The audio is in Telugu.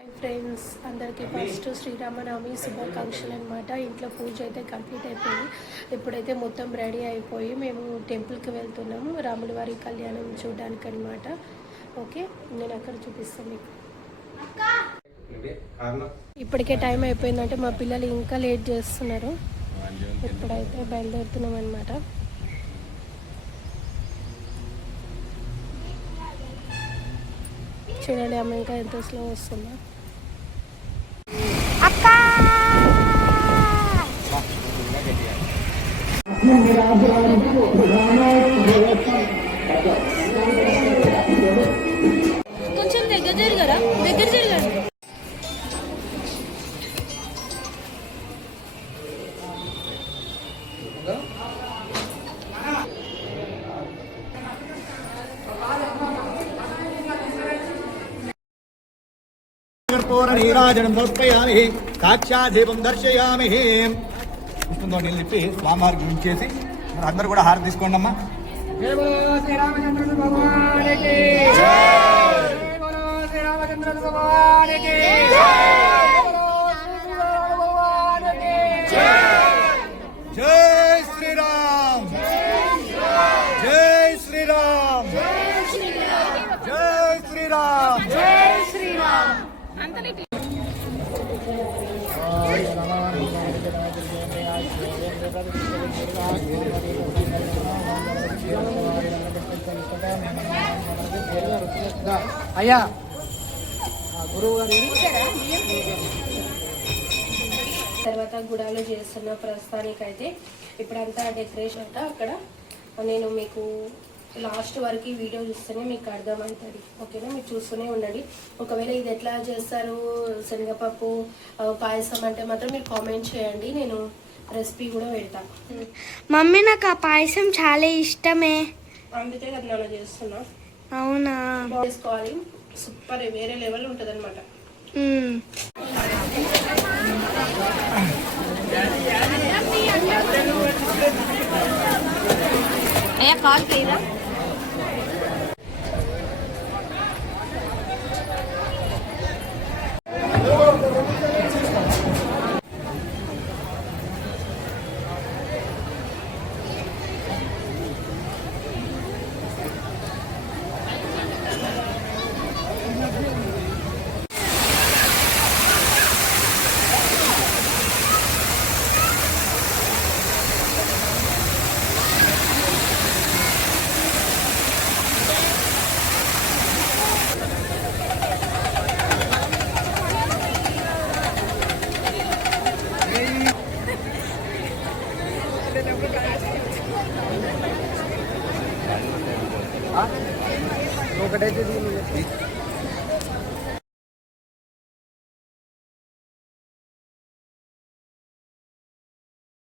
హాయ్ ఫ్రెండ్స్, అందరికీ ఫస్ట్ శ్రీరామనవమి శుభాకాంక్షలు అనమాట. ఇంట్లో పూజ అయితే కంప్లీట్ అయిపోయింది. ఇప్పుడైతే మొత్తం రెడీ అయిపోయి మేము టెంపుల్కి వెళ్తున్నాము రాముల వారి కళ్యాణం చూడడానికి అనమాట. ఓకే, నేను అక్కడ చూపిస్తాను మీకు. ఇప్పటికే టైం అయిపోయిందంటే మా పిల్లలు ఇంకా లేట్ చేస్తున్నారు. ఇప్పుడైతే బయలుదేరుతున్నాం అనమాట. చూడండి, అమ్మ ఇంకా ఎంత స్లో వస్తుందో. కొంచెం దగ్గర జరగరా, దగ్గర జరగండి. నీరాజనం సమర్పయామి, సాక్షాదీపం దర్శయామి. పుష్పంతో నీళ్ళు తిప్పి స్వామివారికి చూపించేసి అందరూ కూడా హారతి తీసుకోండి అమ్మా. జై శ్రీరామ్, జై శ్రీరామ్, జై శ్రీరామ్, జై శ్రీరామ్. అయ్యా గురువు గారు తర్వాత గుడాలు చేస్తున్న ప్రస్తుతానికైతే ఇప్పుడంతా డెకరేషన్ అంతా అక్కడ నేను మీకు లాస్ట్ వరకు ఈ వీడియో చూస్తేనే మీకు అర్థమవుతుంది. ఓకేనా, మీరు చూస్తూనే ఉండండి. ఒకవేళ ఇది ఎట్లా చేస్తారు శనగపప్పు పాయసం అంటే మాత్రం మీరు కామెంట్ చేయండి, నేను రెసిపీ కూడా పెడతాను. మమ్మీ నాకు ఆ పాయసం చాలా ఇష్టమే, అందుకే కదా నేను చేస్తున్నా. అవునా, చేసుకోవాలి. సూపర్, వేరే లెవెల్ ఉంటుంది అనమాట. కాల్ చేయరా. ఒకటైతే